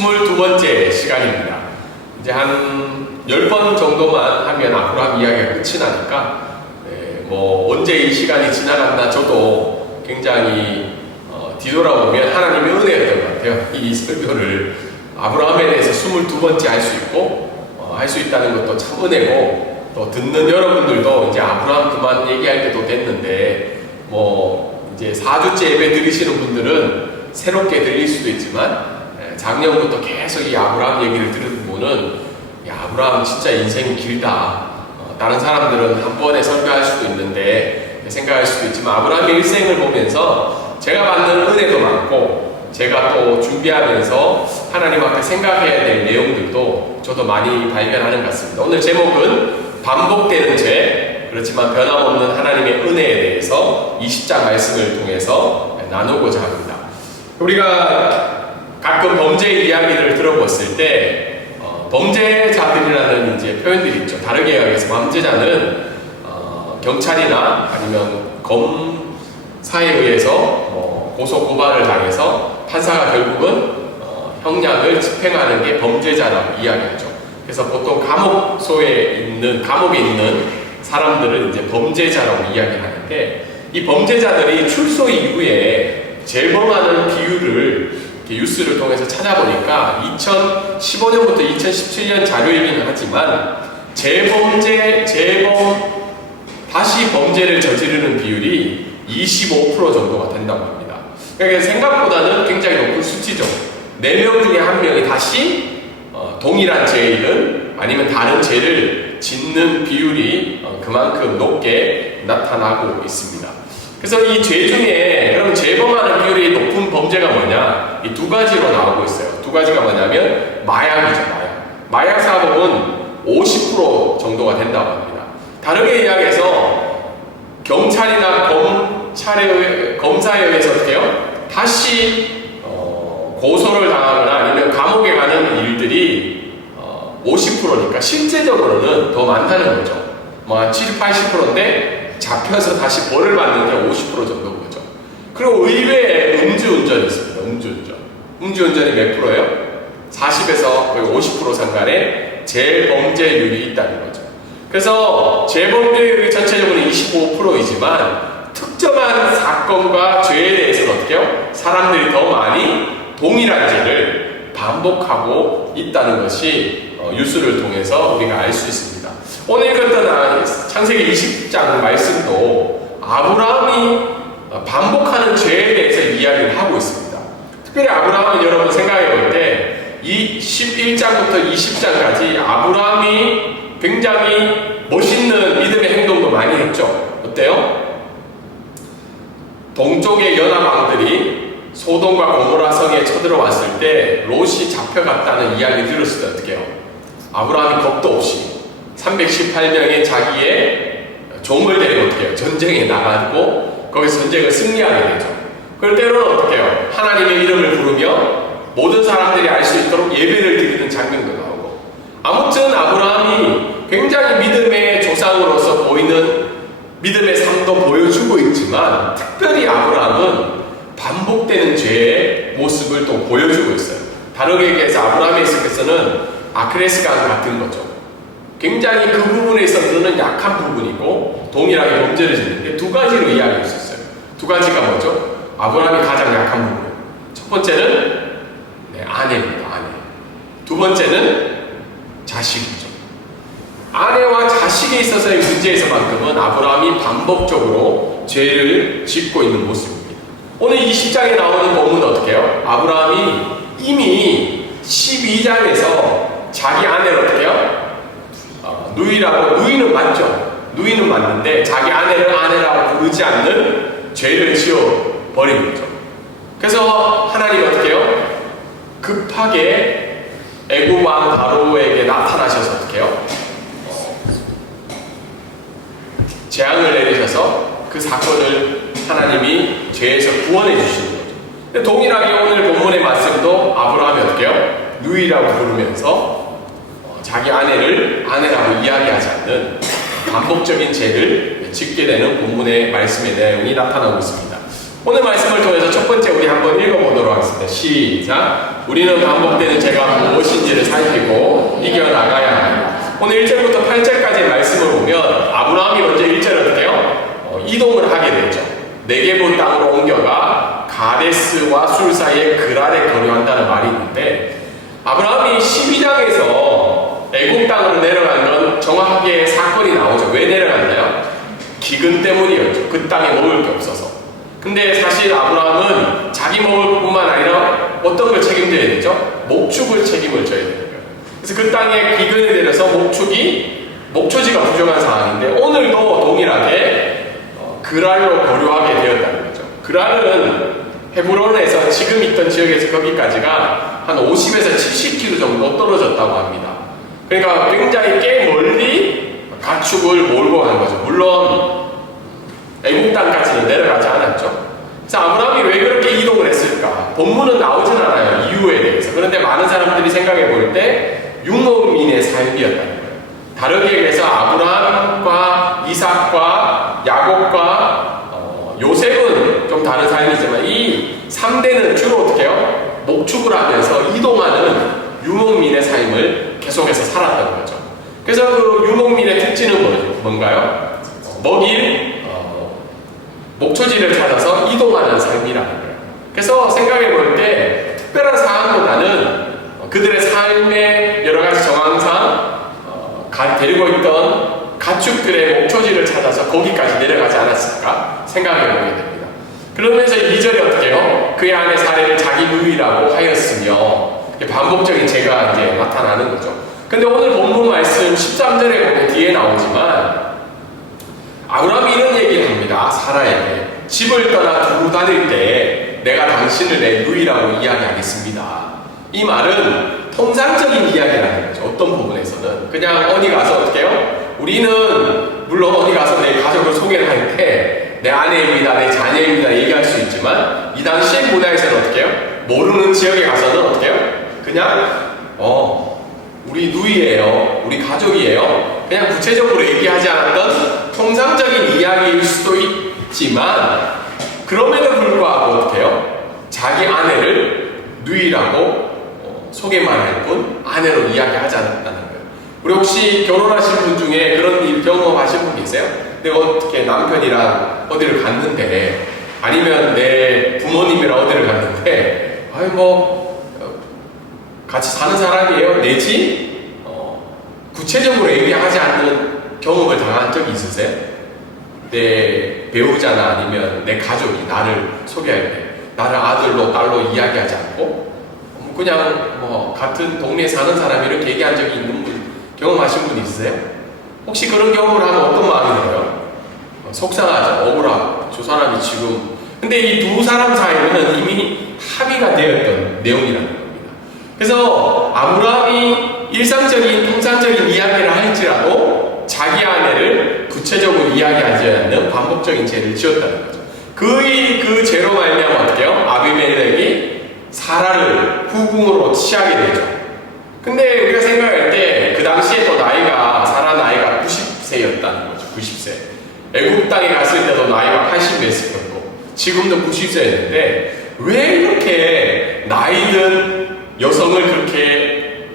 22번째 시간입니다. 이제 한 10번 정도만 하면 아브라함 이야기가 끝이 나니까 언제 이 시간이 지나갔나 저도 굉장히 뒤돌아보면 하나님의 은혜였던 것 같아요. 이 설교를 아브라함에 대해서 22번째 할 수 있고 할 수 있다는 것도 참 은혜고, 또 듣는 여러분들도 이제 아브라함 그만 얘기할 때도 됐는데 이제 4주째 예배 들으시는 분들은 새롭게 들릴 수도 있지만, 작년부터 계속 이 아브라함 얘기를 들은 분은 야, 아브라함 진짜 인생이 길다, 다른 사람들은 한 번에 설교할 수도 있는데 생각할 수도 있지만, 아브라함의 일생을 보면서 제가 받는 은혜도 많고, 제가 또 준비하면서 하나님 앞에 생각해야 될 내용들도 저도 많이 발견하는 것 같습니다. 오늘 제목은 반복되는 죄, 그렇지만 변함없는 하나님의 은혜에 대해서 20장 말씀을 통해서 나누고자 합니다. 우리가 가끔 범죄 이야기를 들어봤을 때 범죄자들이라는 이제 표현들이 있죠. 다르게 이야기해서 범죄자는 경찰이나 아니면 검사에 의해서 고소 고발을 당해서 판사가 결국은 형량을 집행하는 게 범죄자라고 이야기하죠. 그래서 보통 감옥에 있는 사람들은 이제 범죄자라고 이야기하는데, 이 범죄자들이 출소 이후에 재범하는 비율을 뉴스를 통해서 찾아보니까 2015년부터 2017년 자료이기는 하지만 다시 범죄를 저지르는 비율이 25% 정도가 된다고 합니다. 그러니까 생각보다는 굉장히 높은 수치죠. 4명 중에 1명이 다시 동일한 죄이든 아니면 다른 죄를 짓는 비율이 그만큼 높게 나타나고 있습니다. 그래서 이 죄 중에 그럼 재범하는 비율이 높은 범죄가 뭐냐? 이 두 가지로 나오고 있어요. 두 가지가 뭐냐면 마약이죠. 마약 사범은 50% 정도가 된다고 합니다. 다르게 이야기해서 경찰이나 검사에 의해서 어떻게요? 다시 고소를 당하거나 아니면 감옥에 가는 일들이 50%니까 실제적으로는 더 많다는 거죠. 한 70, 80%인데 잡혀서 다시 벌을 받는 게 50% 정도인 거죠. 그리고 의외에 음주운전이 있습니다. 음주운전이 몇 프로예요? 40에서 거의 50% 상간의 재범죄율이 있다는 거죠. 그래서 재범죄율이 전체적으로 25%이지만 특정한 사건과 죄에 대해서는 어떻게 해요? 사람들이 더 많이 동일한 죄를 반복하고 있다는 것이 뉴스를 통해서 우리가 알 수 있습니다. 오늘 읽었던 창세기 20장 말씀도 아브라함이 반복하는 죄에 대해서 이야기를 하고 있습니다. 특별히 아브라함은 여러분 생각해 볼 때 이 11장부터 20장까지 아브라함이 굉장히 멋있는 믿음의 행동도 많이 했죠. 어때요? 동쪽의 연합왕들이 소돔과 고모라 성에 쳐들어왔을 때 롯이 잡혀갔다는 이야기 들었을 때 어떻게 해요? 아브라함이 겁도 없이 318명의 자기의 종을 데리고 어떻게 해요? 전쟁에 나가고 거기서 전쟁을 승리하게 되죠. 그럴 때로는 어떻게 해요? 하나님의 이름을 부르며 모든 사람들이 알 수 있도록 예배를 드리는 장면도 나오고, 아무튼 아브라함이 굉장히 믿음의 조상으로서 보이는 믿음의 삶도 보여주고 있지만, 특별히 아브라함은 반복되는 죄의 모습을 또 보여주고 있어요. 다르게 얘기해서 아브라함에 있어서는 아크레스강 같은 거죠. 굉장히 그 부분에 있어서는 약한 부분이고 동일하게 범죄를 짓는데 두 가지로 이야기할 수 있어요. 두 가지가 뭐죠? 아브라함이 가장 약한 부분. 첫 번째는 아내입니다. 아내. 두 번째는 자식이죠. 아내와 자식에 있어서의 문제에서만큼은 아브라함이 반복적으로 죄를 짓고 있는 모습입니다. 오늘 20장에 나오는 본문은 어떻게 해요? 아브라함이 이미 12장에서 자기 아내를 어떻게 해요? 누이는 맞죠? 누이는 맞는데 자기 아내를 아내라고 부르지 않는 죄를 지어버린 거죠. 그래서 하나님 어떻게 해요? 급하게 애굽 왕 바로에게 나타나셔서 어떻게 해요? 재앙을 내리셔서 그 사건을 하나님이 죄에서 구원해 주시는 거죠. 근데 동일하게 오늘 본문의 말씀도 아브라함이 어떻게 해요? 누이라고 부르면서 자기 아내를 아내라고 이야기하지 않는 반복적인 죄를 짓게 되는 본문의 말씀의 내용이 나타나고 있습니다. 오늘 말씀을 통해서 첫 번째 우리 한번 읽어보도록 하겠습니다. 시작. 우리는 반복되는 죄가 무엇인지를 살피고 이겨나가야 합니다. 오늘 1절부터 8절까지의 말씀을 보면 아브라함이 먼저 1절 어떻게 해요? 이동을 하게 되죠. 네게부 땅으로 옮겨가 가데스와 술 사이에 그랄에 거류한다는 말이 있는데, 아브라함이 12장에서 애국 땅으로 내려간 건 정확하게 사건이 나오죠. 왜 내려갔나요? 기근 때문이었죠. 그 땅에 먹을 게 없어서. 근데 사실 아브라함은 자기 먹을 뿐만 아니라 어떤 걸 책임져야 되죠? 목축을 책임을 져야 되는 거예요. 그래서 그 땅에 기근이 내려서 목초지가 부족한 상황인데, 오늘도 동일하게 그랄로 거류하게 되었다는 거죠. 그랄은 헤브론에서 지금 있던 지역에서 거기까지가 한 50에서 70km 정도 떨어졌다고 합니다. 그러니까 굉장히 꽤 멀리 가축을 몰고 간 거죠. 물론 애국 땅까지는 내려가지 않았죠. 그래서 아브라함이 왜 그렇게 이동을 했을까? 본문은 나오진 않아요, 이유에 대해서. 그런데 많은 사람들이 생각해 볼 때 유목민의 삶이었다는 거예요. 다르게 얘기해서 아브라함과 이삭과 야곱과 요셉은 좀 다른 삶이지만 이 3대는 주로 어떻게 해요? 목축을 하면서 이동하는 유목민의 삶을 계속해서 살았다는 거죠. 그래서 그 유목민의 특징은 뭔가요? 먹일 목초지를 찾아서 이동하는 삶이라는 거예요. 그래서 생각해 볼 때 특별한 사항보다는 그들의 삶의 여러 가지 정황상 데리고 있던 가축들의 목초지를 찾아서 거기까지 내려가지 않았을까 생각해 보게 됩니다. 그러면서 2절에 어떻게 해요? 그의 아내 사례를 자기 누이라고 하였으며, 반복적인 죄가 이제 나타나는 거죠. 근데 오늘 본문 말씀 13절에 보면 뒤에 나오지만 아브라함이 이런 얘기를 합니다. 사라에게 집을 떠나 두루 다닐 때 내가 당신을 내 누이라고 이야기하겠습니다. 이 말은 통상적인 이야기라는 거죠. 어떤 부분에서는 그냥 어디 가서 어떻게 해요? 우리는 물론 어디 가서 내 가족을 소개를 할 때 내 아내입니다, 내 자녀입니다 얘기할 수 있지만, 이 당시의 문화에서는 어떻게 해요? 모르는 지역에 가서는 어떻게 해요? 그냥 우리 누이예요, 우리 가족이에요, 그냥 구체적으로 얘기하지 않았던 통상적인 이야기일 수도 있지만, 그럼에도 불구하고 어떻게 해요? 자기 아내를 누이라고 소개만 할 뿐 아내로 이야기하지 않았다는 거예요. 우리 혹시 결혼하신 분 중에 그런 일 경험하신 분 계세요? 내가 어떻게 남편이랑 어디를 갔는데, 아니면 내 부모님이랑 어디를 갔는데, 같이 사는 사람이에요, 내지 구체적으로 얘기하지 않는 경험을 당한 적이 있으세요? 내 배우자나 아니면 내 가족이 나를 소개할 때 나를 아들로 딸로 이야기하지 않고 그냥 같은 동네에 사는 사람이 이렇게 얘기한 적이 있는 분, 경험하신 분 있으세요? 혹시 그런 경험을 하면 어떤 마음이 들어요? 속상하죠. 억울하고, 저 사람이 지금. 근데 이 두 사람 사이는 이미 합의가 되었던 내용이라는 겁니다. 그래서 아브라함이 일상적인 통상적인 이야기를 할지라도 자기 아내를 구체적으로 이야기하지 않는 반복적인 죄를 지었다는 거죠. 그 죄로 말미암아 어떻게 해요? 아비멜렉이 사라를 후궁으로 취하게 되죠. 근데 우리가 생각할 때 그 당시에 또 사라 나이가 90세였다는 거죠. 90세. 애국 땅에 갔을 때도 나이가 80몇이었고 지금도 90세였는데 왜 이렇게 나이든 여성을 그렇게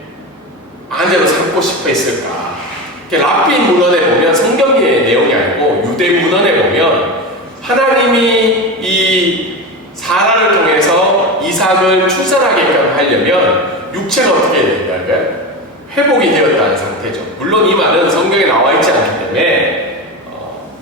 아내로 삼고 싶어 했을까? 랍비 문헌에 보면, 성경의 내용이 아니고 유대 문헌에 보면 하나님이 이 사라를 통해서 이삭을 출산하게끔 하려면 육체가 어떻게 해야 된다고요? 회복이 되었다는 상태죠. 물론 이 말은 성경에 나와 있지 않기 때문에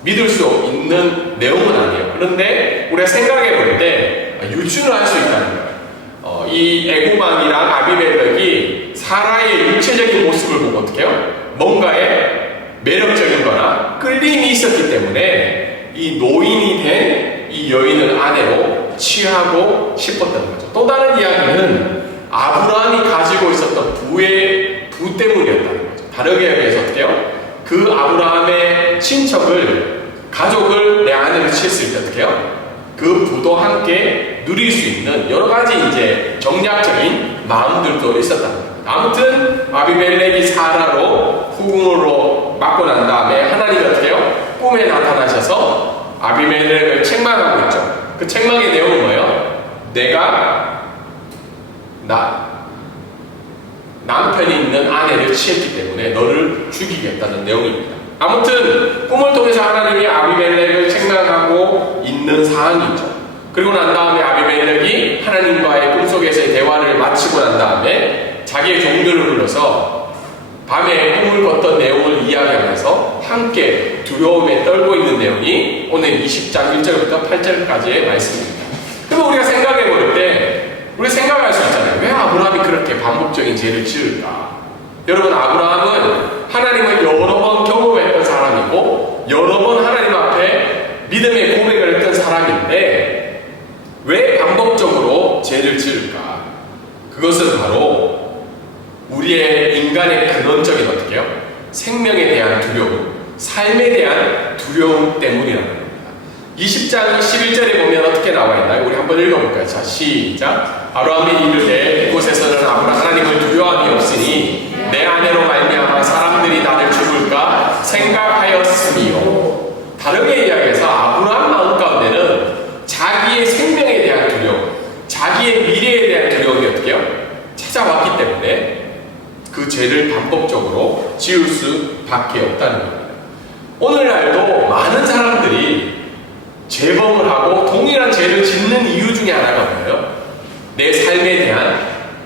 믿을 수 있는 내용은 아니에요. 그런데 우리가 생각해 볼 때 유추를 할 수 있다는 거예요. 이 애굽왕이랑 아비멜렉이 사라의 육체적인 모습을 보고 어떻게 해요? 뭔가에 매력적인 거나 끌림이 있었기 때문에 이 노인이 된 이 여인을 아내로 취하고 싶었다는 거죠. 또 다른 이야기는 아브라함이 가지고 있었던 부 때문이었다는 거죠. 다르게 얘기해서 어떻게 해요? 그 아브라함의 가족을 내 아내로 취했을 때 어떻게 해요? 그 부도 함께 누릴 수 있는 여러 가지 이제 정략적인 마음들도 있었다는 거예요. 아무튼 아비멜렉이 사라로 후궁으로 맞고 난 다음에 하나님이 어떻게 해요? 꿈에 나타나셔서 아비멜렉을 책망하고 있죠. 그 책망의 내용은 뭐예요? 내가 남편이 있는 아내를 취했기 때문에 너를 죽이겠다는 내용입니다. 아무튼 꿈을 통해서 하나님이 아비멜렉을 책망하고 있는 사항이죠. 그리고 난 다음에 아비멜렉이 하나님과의 꿈속에서의 대화를 마치고 난 다음에 자기의 종들을 불러서 밤에 꿈을 꿨던 내용을 이야기하면서 함께 두려움에 떨고 있는 내용이 오늘 20장 1절부터 8절까지의 말씀입니다. 그럼 우리가 생각해 볼 때 우리 생각할 수 있잖아요. 왜 아브라함이 그렇게 반복적인 죄를 지을까? 여러분, 아브라함은 하나님을 여러 번 경험했던 사람이고 여러 번 하나님 앞에 믿음의 고백을 했던 사람인데 왜 반복적으로 죄를 지을까? 그것은 바로 우리의 인간의 근원적인 어떻게 해요? 생명에 대한 두려움, 삶에 대한 두려움 때문이라는 겁니다. 20장 11절에 보면 어떻게 나와 있나요? 우리 한번 읽어볼까요? 자, 시작. 아브라함이 이르되 이곳에서는 하나님을 두려움이 없으니 내 아내로 말미암아 사람들이 나를 죽을까 생각하였으니요. 다르게 이야기해서 아브라함 마음 가운데는 자기의 생명에 대한 두려움, 자기의 미래에 대한 두려움이 어떻게 해요? 찾아왔기 때문에 그 죄를 반복적으로 지을 수밖에 없다는 겁니다. 오늘날도 많은 사람들이 재범을 하고 동일한 죄를 짓는 이유 중에 하나가 뭐예요? 내 삶에 대한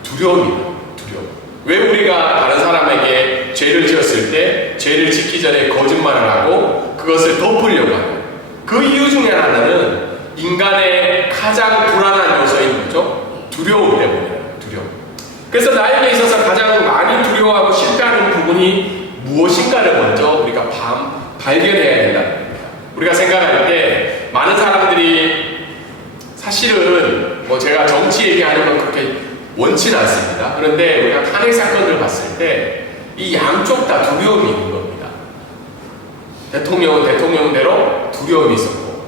두려움입니다. 두려움. 왜 우리가 다른 사람에게 죄를 지었을 때 죄를 짓기 전에 거짓말을 하고 그것을 덮으려고 하는 그 이유 중에 하나는 인간의 가장 불안한 요소인 거죠. 두려움 때문이에요. 두려움. 그래서 나에게 있어서 가장 많이 두려워하고 실패하는 부분이 무엇인가를 먼저 우리가 발견해야 된다는 겁니다. 우리가 생각할 때 많은 사람들이 사실은 제가 정치 얘기하는 건 그렇게 원치는 않습니다. 그런데 우리가 탄핵 사건을 봤을 때 이 양쪽 다 두려움이 있는 겁니다. 대통령은 대통령대로 두려움이 있었고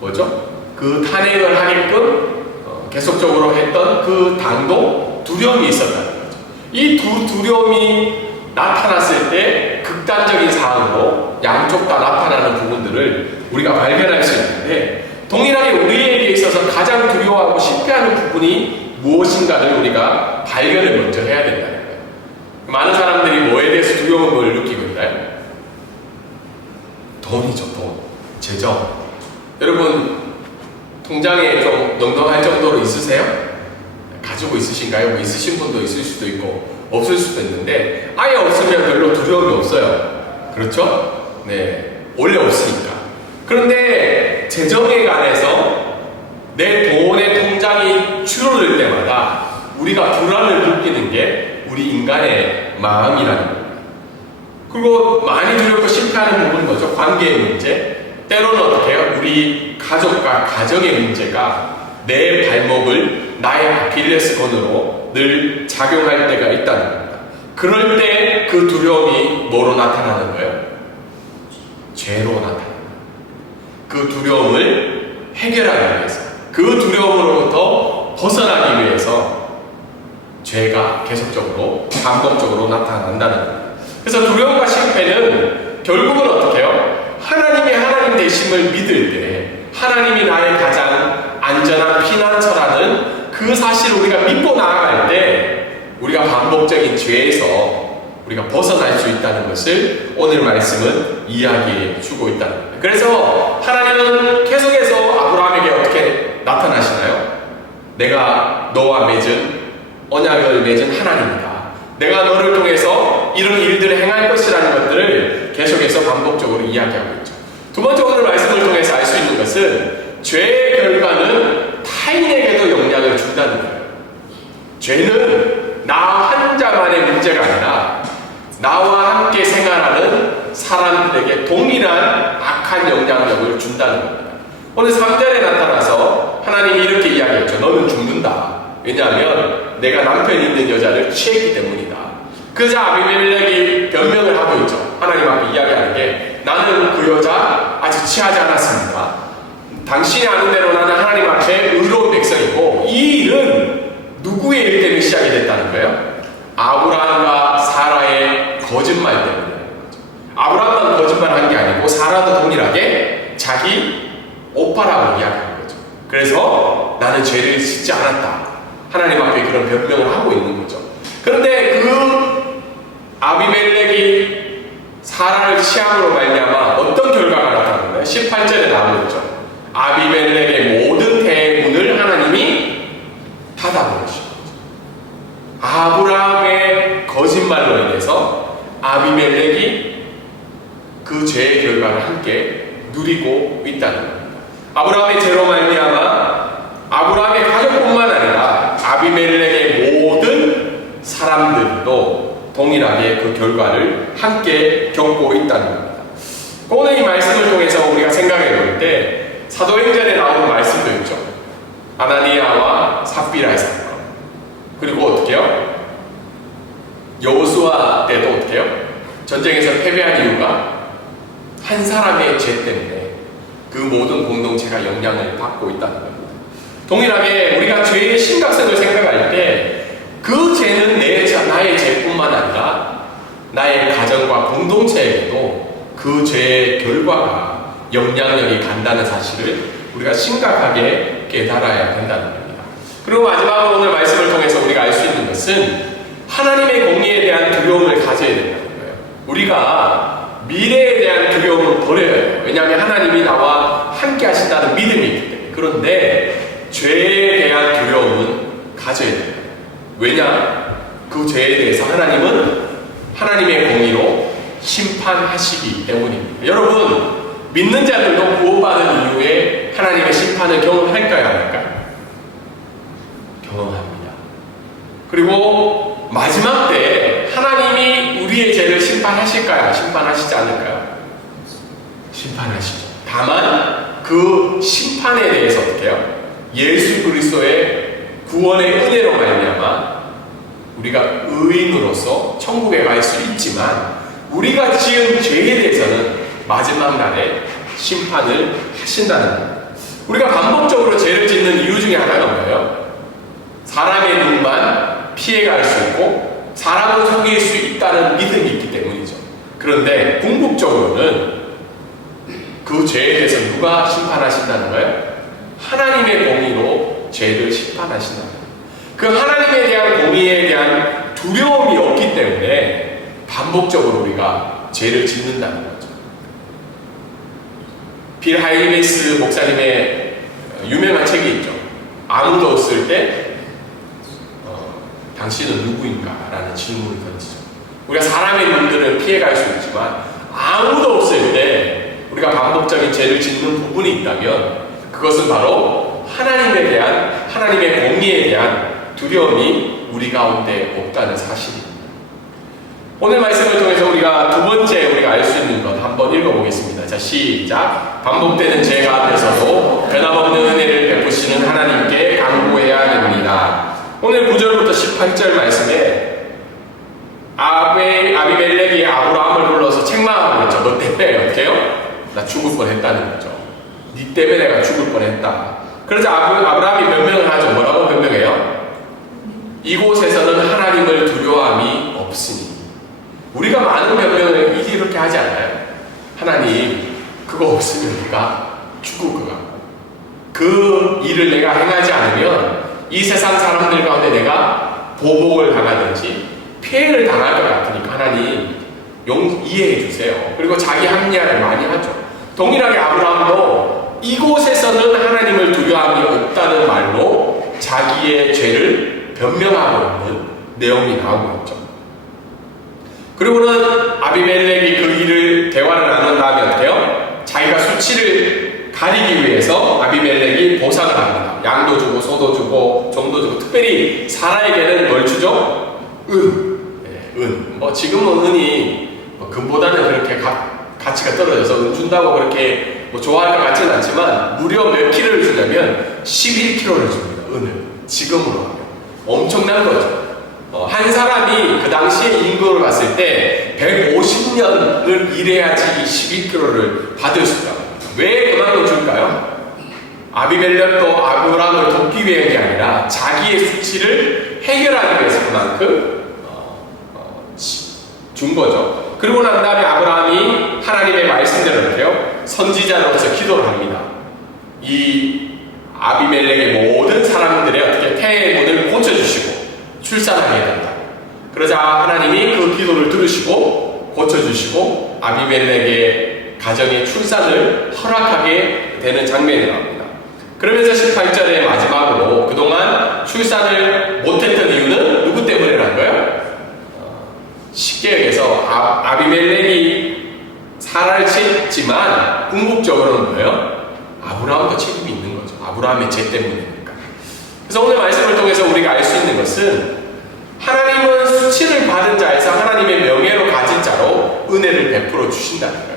뭐죠? 그 탄핵을 하게끔 계속적으로 했던 그 당도 두려움이 있었다는 거죠. 이 두려움이 나타났을 때 극단적인 상황으로 양쪽 다 나타나는 부분들을 우리가 발견할 수 있는데 동일하게 우리에게 있어서 가장 두려워하고 실패하는 부분이 무엇인가를 우리가 발견을 먼저 해야 된다는 거예요. 많은 사람들이 뭐에 대해서 두려움을 느끼고 있나요? 돈이죠, 돈. 재정. 여러분, 통장에 좀 넉넉할 정도로 있으세요? 가지고 있으신가요? 뭐 있으신 분도 있을 수도 있고 없을 수도 있는데 아예 없으면 별로 두려움이 없어요. 그렇죠? 네, 원래 없으니까. 그런데 재정에 관해서 내 돈의 통장이 줄어들 때마다 우리가 불안을 느끼는 게 우리 인간의 마음이라는 겁니다. 그리고 많이 두렵고 실패하는 부분은 뭐죠? 관계의 문제. 때로는 어떻게 해요? 우리 가족과 가정의 문제가 내 발목을 나의 아킬레스건으로 늘 작용할 때가 있다는 겁니다. 그럴 때 그 두려움이 뭐로 나타나는 거예요? 죄로 나타납니다. 그 두려움을 해결하기 위해서, 그 두려움으로부터 벗어나기 위해서 죄가 계속적으로 반복적으로 나타난다는 겁니다. 그래서 두려움과 실패는 결국은 어떻게 해요? 하나님이 하나님 되심을 믿을 때 하나님이 나의 가장 안전한 피난처라는 그 사실을 우리가 믿고 나아갈 때 우리가 반복적인 죄에서 우리가 벗어날 수 있다는 것을 오늘 말씀은 이야기해 주고 있다는 겁니다. 그래서 하나님은 계속해서 아브라함에게 어떻게 나타나시나요? 내가 너와 맺은 언약을 맺은 하나님이다. 내가 너를 통해서 이런 일들을 행할 것이라는 것들을 계속해서 반복적으로 이야기하고 있죠. 두 번째 오늘 말씀을 통해서 알 수 있는 것은 죄의 결과는 타인에게도 영향을 준다는 거예요. 죄는 나 혼자만의 문제가 아니라 나와 함께 생활하는 사람들에게 동일한 악한 영향력을 준다는 겁니다. 오늘 3절에 나타나서 하나님이 이렇게 이야기했죠. 너는 죽는다. 왜냐하면 내가 남편이 있는 여자를 취했기 때문이다. 그자 아비멜렉이 변명을 하고 있죠. 하나님 앞에 이야기하는 게 나는 그 여자 아직 취하지 않았습니다. 당신이 아는 대로 나는 하나님 앞에 의로운 백성이고 이 일은 누구의 일 때문에 시작이 됐다는 거예요? 아브라함과 사라의 거짓말 때문에. 아브라함만 거짓말한 게 아니고 사라도 동일하게 자기 오빠라고 이야기하는 거죠. 그래서 나는 죄를 짓지 않았다. 하나님 앞에 그런 변명을 하고 있는 거죠. 그런데 그 아비멜렉이 사라를 취함으로 말미암아 어떤 결과가 나타나나요? 18절에 나오죠. 아비멜렉의 모든 대문을 하나님이 닫아버리신 거죠. 아브라함의 거짓말로 인해서 아비멜렉이 그 죄의 결과를 함께 누리고 있다는 겁니다. 아브라함의 죄로 말미암아 아브라함의 가족뿐만 아니라 아비멜렉의 모든 사람들도 동일하게 그 결과를 함께 겪고 있다는 겁니다. 오늘 이 말씀을 통해서 우리가 생각해 볼 때 사도행전에 나오는 말씀도 있죠. 아나니아와 삽비라의 사건. 그리고 어떻게 해요? 여호수아 때도 어떻게 해요? 전쟁에서 패배한 이유가 한 사람의 죄 때문에 그 모든 공동체가 영향을 받고 있다는 겁니다. 동일하게 우리가 죄의 심각성을 생각할 때 그 죄는 나의 죄뿐만 아니라 나의 가정과 공동체에게도 그 죄의 결과가 영향력이 간다는 사실을 우리가 심각하게 깨달아야 된다는 겁니다. 그리고 마지막으로 오늘 말씀을 통해서 우리가 알 수 있는 것은 하나님의 공의에 대한 두려움을 가져야 된다는 거예요. 우리가 미래에 대한 두려움을 버려야 해요. 왜냐하면 하나님이 나와 함께 하신다는 믿음이 있기 때문에. 그런데 죄에 대한 두려움은 가져야 돼요. 왜냐? 그 죄에 대해서 하나님은 하나님의 공의로 심판하시기 때문입니다. 여러분, 믿는 자들도 구원받은 이후에 하나님의 심판을 경험할까요? 안 할까요? 경험합니다. 그리고 마지막 때 하나님이 우리의 죄를 심판하실까요? 심판하시지 않을까요? 심판하시죠. 다만 그 심판에 대해서 어떻게 해요? 예수 그리스도의 구원의 은혜로 말미암아 우리가 의인으로서 천국에 갈 수 있지만 우리가 지은 죄에 대해서는 마지막 날에 심판을 하신다는 겁니다. 우리가 반복적으로 죄를 짓는 이유 중에 하나가 뭐예요? 사람의 눈만 피해갈 수 있고 사람을 속일 수 있다는 믿음이 있기 때문이죠. 그런데 궁극적으로는 그 죄에 대해서 누가 심판하신다는 거예요? 하나님의 공의로 죄를 심판하신다는 거예요. 그 하나님에 대한 공의에 대한 두려움이 없기 때문에 반복적으로 우리가 죄를 짓는다는 거죠. 빌 하이리스 목사님의 유명한 책이 있죠. 아무도 없을 때 당신은 누구인가? 라는 질문을 던지죠. 우리가 사람의 눈들은 피해갈 수 있지만 아무도 없을 때 우리가 반복적인 죄를 짓는 부분이 있다면 그것은 바로 하나님에 대한 하나님의 공의에 대한 두려움이 우리 가운데 없다는 사실입니다. 오늘 말씀을 통해서 우리가 두 번째 우리가 알 수 있는 것 한번 읽어보겠습니다. 자, 시작. 반복되는 죄 가운데서도 변함없는 은혜를 베푸시는 하나님께 간구해야 됩니다. 오늘 9절부터 18절 말씀에 아비멜렉이 아브라함을 불러서 책망하고 있죠. 너 때문에 어떻게 해요? 나 죽을 뻔했다는 거죠. 네 때문에 내가 죽을 뻔했다. 그러자 아브라함이 변명을 하죠. 뭐라고 변명해요? 이곳에서는 하나님을 두려워함이 없으니. 우리가 많은 변명을 이렇게 하지 않아요? 하나님, 그거 없으면 내가 죽을 것 같고 그 일을 내가 행하지 않으면 이 세상 사람들 가운데 내가 보복을 당하든지 피해를 당할 것 같으니까 하나님 이해해 주세요. 그리고 자기 합리화를 많이 하죠. 동일하게 아브라함도 이곳에서는 하나님을 두려워함이 없다는 말로 자기의 죄를 변명하고 있는 내용이 나오고 있죠. 그리고는 아비멜렉이 그 일을 대화를 나눈 다음에 어때요? 자기가 수치를 가리기 위해서 아비멜렉이 보상을 합니다. 양도 주고 소도 주고 종도 주고 특별히 사라에게는 뭘 주죠? 은. 네, 은. 뭐 지금은 은이 금보다는 그렇게 가치가 떨어져서 은 준다고 그렇게 뭐 좋아할 것 같지는 않지만 무려 몇 킬로를 주냐면 11kg를 줍니다. 은을. 지금으로 하면. 엄청난 거죠. 한 사람이 그 당시에 임금을 봤을 때 150년을 일해야지 11kg를 받을 수가 있습니다. 왜 그만큼 줄까요? 아비멜렉도 아브라함을 돕기 위한 게 아니라 자기의 수치를 해결하기 위해서 그만큼 준 거죠. 그리고 난 다음에 아브라함이 하나님의 말씀대로 이렇게요. 선지자로서 기도를 합니다. 이 아비멜렉의 모든 사람들의 어떻게 태의 문을 고쳐주시고 출산하게 된다. 그러자 하나님이 그 기도를 들으시고 고쳐주시고 아비멜렉의 가정의 출산을 허락하게 되는 장면이 나옵니다. 그러면서 18절의 마지막으로 그동안 출산을 못했던 이유는 누구 때문이라는 거예요? 쉽게 얘기해서 아비멜렉이 사라를 쳤지만 궁극적으로는 뭐예요? 아브라함도 책임이 있는 거죠. 아브라함의 죄 때문이니까. 그래서 오늘 말씀을 통해서 우리가 알 수 있는 것은 하나님은 수치를 받은 자에서 하나님의 명예로 가진 자로 은혜를 베풀어 주신다는 거예요.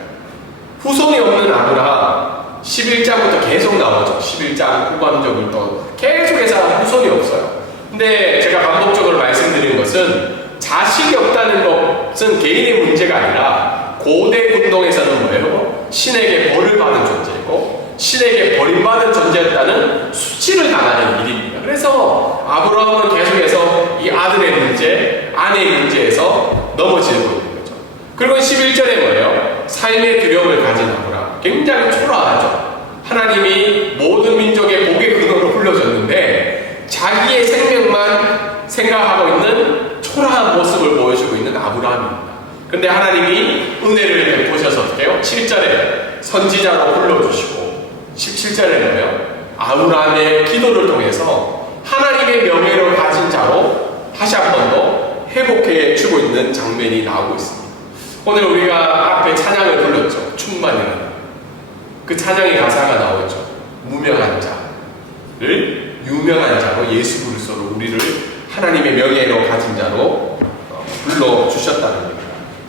후손이 없는 아브라함 11장부터 계속 나오죠. 11장 후반적으로 또 계속해서 후손이 없어요. 근데 제가 반복적으로 말씀드리는 것은 자식이 없다는 것은 개인의 문제가 아니라 고대 군동에서는 뭐예요? 신에게 벌을 받은 존재이고 신에게 버림받은 존재였다는 수치를 당하는 일입니다. 그래서 아브라함은 계속해서 이 아들의 문제, 아내의 문제에서 넘어지고 있는 거죠. 그리고 11절에 뭐예요? 삶의 두려움을 가진 아브라함. 굉장히 초라하죠. 하나님이 모든 민족의 복의 근원으로 불러줬는데 자기의 생명만 생각하고 있는 초라한 모습을 보여주고 있는 아브라함입니다. 근데 하나님이 은혜를 베푸셔서 어떻게요? 7절에 선지자로 불러주시고 17절에 뭐예요? 아브라함의 기도를 통해서 하나님의 명예를 가진 자로 다시 한 번 더 회복해 주고 있는 장면이 나오고 있습니다. 오늘 우리가 앞에 찬양을 불렀죠. 충만이라는 그 찬양의 가사가 나오죠. 무명한 자를 유명한 자로 예수 그리스도로 우리를 하나님의 명예로 가진 자로 불러주셨다는 겁니다.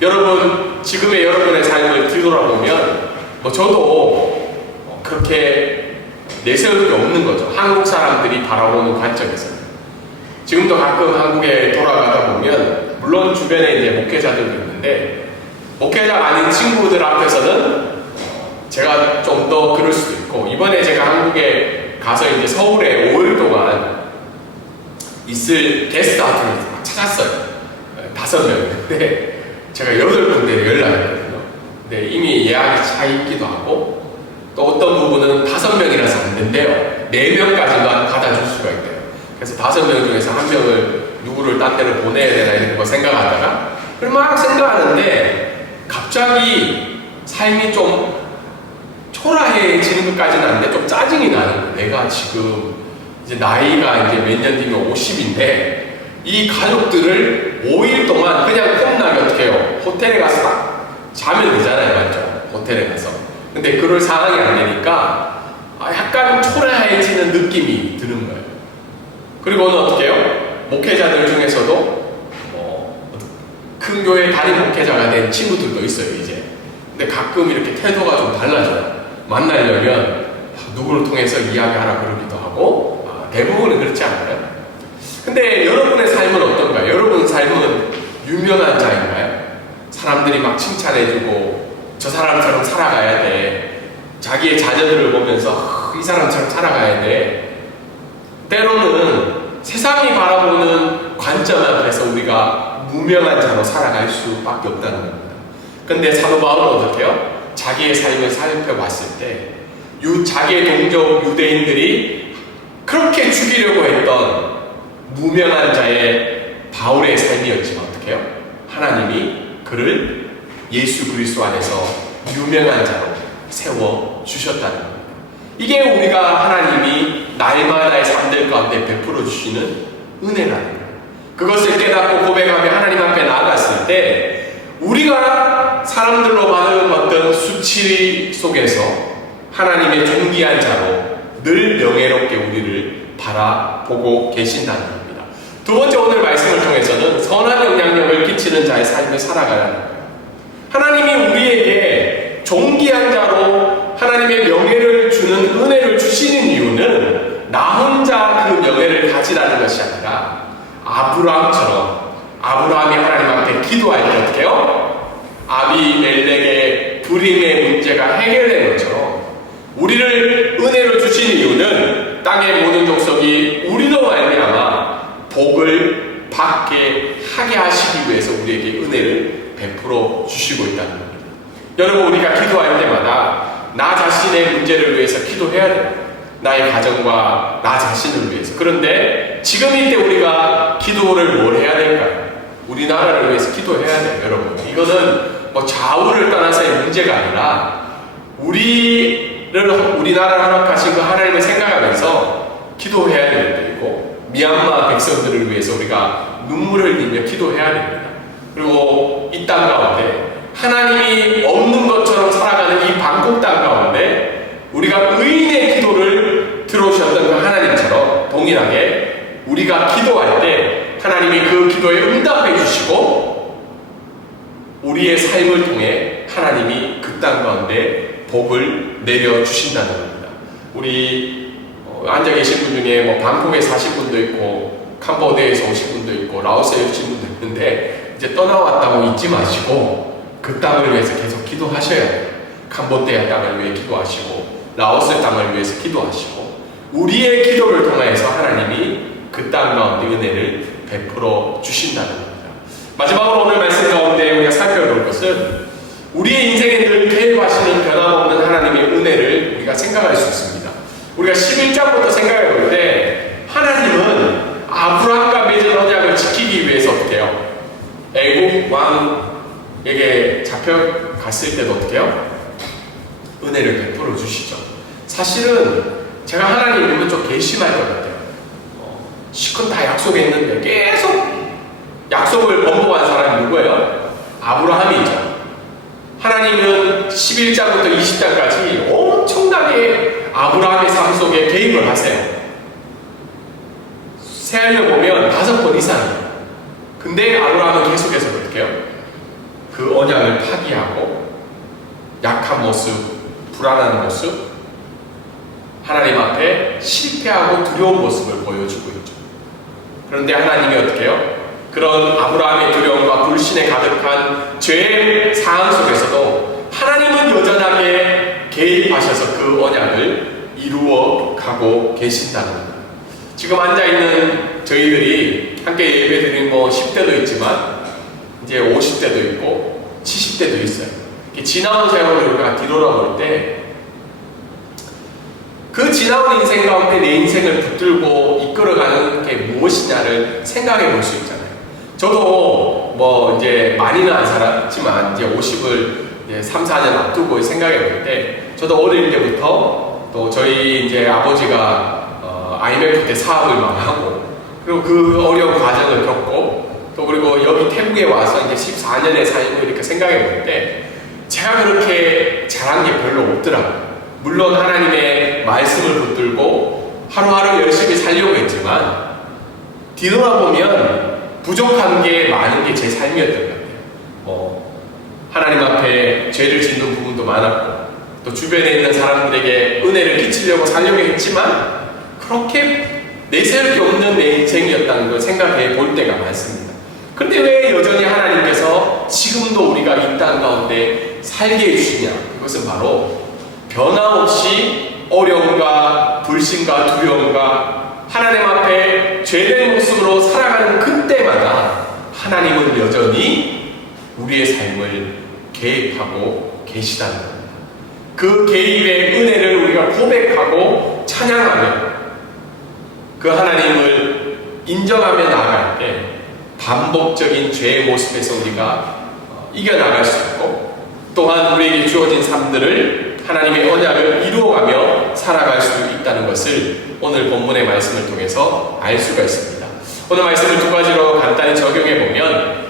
여러분 지금의 여러분의 삶을 뒤돌아보면 저도 그렇게 내세울 게 없는 거죠. 한국 사람들이 바라보는 관점에서는. 지금도 가끔 한국에 돌아가다 보면 물론 주변에 이제 목회자들도 있는데 목회자가 아닌 친구들 앞에서는 제가 좀 더 그럴 수도 있고 이번에 제가 한국에 가서 이제 서울에 5일 동안 있을 게스트하우스를 찾았어요. 5명. 근데 제가 8군데를 연락을 했거든요. 근데 이미 예약이 차 있기도 하고 또 어떤 부분은 5명이라서 안 된대요. 4명까지만 받아줄 수가 있대요. 그래서 5명 중에서 1명을 누구를 딴 데로 보내야 되나 이런 거 생각하다가 막 생각하는데 갑자기 삶이 좀 초라해지는 것까지는 아닌데 좀 짜증이 나는 거예요. 내가 지금 이제 나이가 이제 몇 년 뒤면 50인데 이 가족들을 5일 동안 그냥 폼나게 어떻게 해요? 호텔에 가서 딱 자면 되잖아요. 맞죠? 호텔에 가서. 근데 그럴 상황이 안 되니까 약간 초라해지는 느낌이 드는 거예요. 그리고 오늘 어떻게 해요? 목회자들 중에서도 큰 교회 담임 목회자가 된 친구들도 있어요, 이제. 근데 가끔 이렇게 태도가 좀 달라져요. 만나려면 누구를 통해서 이야기하라 그러기도 하고 대부분은 그렇지 않아요? 근데 여러분의 삶은 어떤가요? 여러분의 삶은 유명한 자인가요? 사람들이 막 칭찬해주고 저 사람처럼 살아가야 돼. 자기의 자녀들을 보면서 이 사람처럼 살아가야 돼. 때로는 세상이 바라보는 관점 앞에서 우리가 무명한 자로 살아갈 수밖에 없다는 겁니다. 근데 사도 바울은 어떻게 해요? 자기의 삶을 살펴봤을 때 자기의 동족 유대인들이 그렇게 죽이려고 했던 무명한 자의 바울의 삶이었지만 어떻게 해요? 하나님이 그를 예수 그리스도 안에서 유명한 자로 세워주셨다는 겁니다. 이게 우리가 하나님이 날마다의 삶들 가운데 베풀어 주시는 은혜라는 거예요. 그것을 깨닫고 고백하며 하나님 앞에 나아갔을 때 우리가 사람들로 받은 어떤 수치 속에서 하나님의 존귀한 자로 늘 명예롭게 우리를 바라보고 계신다는 겁니다. 두 번째 오늘 말씀을 통해서는 선한 영향력을 끼치는 자의 삶을 살아가라는 거예요. 하나님이 우리에게 존귀한 자로 하나님의 명예를 주는 은혜를 주시는 이유는 나 혼자 그 명예를 가지라는 것이 아니라 아브라함처럼 아브라함이 하나님 앞에 기도할 때 어떻게 해요? 아비멜렉의 불임의 문제가 해결된 것처럼 우리를 은혜로 주신 이유는 땅의 모든 족속이 우리로 말미암아 복을 받게 하게 하시기 위해서 우리에게 은혜를 베풀어 주시고 있다는 겁니다. 여러분 우리가 기도할 때마다 나 자신의 문제를 위해서 기도해야 돼요. 나의 가정과 나 자신을 위해서. 그런데 지금 이때 우리가 기도를 뭘 해야 될까요? 우리나라를 위해서 기도해야 돼요, 여러분. 이거는 뭐 좌우를 떠나서의 문제가 아니라 우리나라를 허락하신 그 하나님을 생각하면서 기도해야 되는 때이고, 미얀마 백성들을 위해서 우리가 눈물을 흘리며 기도해야 됩니다. 그리고 이 땅 가운데 하나님이 없는 것처럼 살아가는 이 방콕 땅 가운데 우리가 의인의 기도를 들어오셨던 그 하나님처럼 동일하게 우리가 기도할 때 하나님이 그 기도에 응답해 주시고 우리의 삶을 통해 하나님이 그 땅 가운데 복을 내려 주신다는 겁니다. 우리 앉아 계신 분 중에 뭐 방콕에 사신 분도 있고 캄보디아에서 오신 분도 있고 라오스에 오신 분도 있는데 이제 떠나왔다고 잊지 마시고 그 땅을 위해서 계속 기도하셔야 돼요. 캄보디아 땅을 위해 기도하시고 라오스 땅을 위해서 기도하시고 우리의 기도를 통해서 하나님이 그 땅 가운데 은혜를 베풀어 주신다는 겁니다. 마지막으로 오늘 말씀 가운데 우리가 살펴볼 것은 우리의 인생에 늘 계획하시는 변함없는 하나님의 은혜를 우리가 생각할 수 있습니다. 우리가 11장부터 생각해 볼 때 하나님은 아브라함과 맺은 언약을 지키기 위해서 어떻게 해요? 애국 왕에게 잡혀갔을 때도 어떻게 해요? 은혜를 베풀어 주시죠. 사실은 제가 하나님 보면 좀 괘씸할 것 같아요. 시컷 다 약속했는데 계속 약속을 번복한 사람이 누구예요? 아브라함이죠. 하나님은 11장부터 20장까지 엄청나게 아브라함의 삶 속에 개입을 하세요. 세알려 보면 5번 이상이에요. 근데 아브라함은 계속해서 어떻게 해요? 그 언약을 파기하고 약한 모습, 불안한 모습, 하나님 앞에 실패하고 두려운 모습을 보여주고 있죠. 그런데 하나님이 어떻게 해요? 그런 아브라함의 두려움과 불신에 가득한 죄의 상황 속에서도 하나님은 여전하게 개입하셔서 그 언약을 이루어 가고 계신다는 겁니다. 지금 앉아있는 저희들이 함께 예배 드린 뭐 10대도 있지만 이제 50대도 있고 70대도 있어요. 지나온 세월을 우리가 뒤돌아볼 때 그 지나온 인생 가운데 내 인생을 붙들고 이끌어가는 게 무엇이냐를 생각해 볼 수 있잖아요. 저도 뭐 이제 많이는 안 살았지만 이제 50을 이제 3, 4년 앞두고 생각해 볼 때 저도 어릴 때부터 또 저희 이제 아버지가 IMF 때 사업을 망하고 그리고 그 어려운 과정을 겪고 또 그리고 여기 태국에 와서 이제 14년의 삶을 이렇게 생각해 볼 때 제가 그렇게 잘한 게 별로 없더라고요. 물론 하나님의 말씀을 붙들고 하루하루 열심히 살려고 했지만 뒤돌아보면 부족한 게 많은 게 제 삶이었던 것 같아요. 하나님 앞에 죄를 짓는 부분도 많았고 또 주변에 있는 사람들에게 은혜를 끼치려고 살려고 했지만 그렇게 내세울 게 없는 내 인생이었다는 걸 생각해 볼 때가 많습니다. 그런데 왜 여전히 하나님께서 지금도 우리가 이 땅 가운데 살게 해주시냐? 그것은 바로 변함없이 어려움과 불신과 두려움과 하나님 앞에 죄된 모습으로 살아가는 그때마다 하나님은 여전히 우리의 삶을 개입하고 계시다는 겁니다. 그 개입의 은혜를 우리가 고백하고 찬양하며 그 하나님을 인정하며 나아갈 때 반복적인 죄의 모습에서 우리가 이겨나갈 수 있고 또한 우리에게 주어진 삶들을 하나님의 언약을 이루어가며 살아갈 수 있다는 것을 오늘 본문의 말씀을 통해서 알 수가 있습니다. 오늘 말씀을 두 가지로 간단히 적용해 보면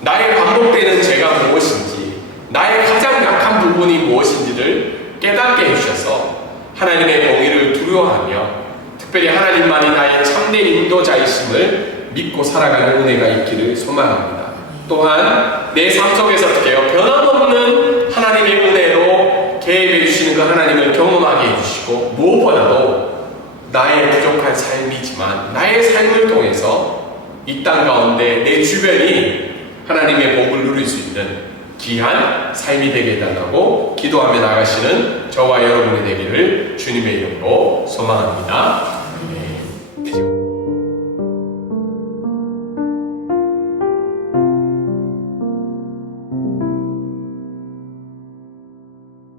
나의 반복되는 죄가 무엇인지 나의 가장 약한 부분이 무엇인지를 깨닫게 해주셔서 하나님의 공의를 두려워하며 특별히 하나님만이 나의 참된 인도자이심을 믿고 살아가는 은혜가 있기를 소망합니다. 또한 내 삶 속에서 어떻게 해요? 변함없는 하나님의 은혜로 개입해 주시는 그 하나님을 경험하게 해주시고 무엇보다도 나의 부족한 삶이지만 나의 삶을 통해서 이 땅 가운데 내 주변이 하나님의 복을 누릴 수 있는 귀한 삶이 되게 해달라고 기도하며 나가시는 저와 여러분이 되기를 주님의 이름으로 소망합니다. 네.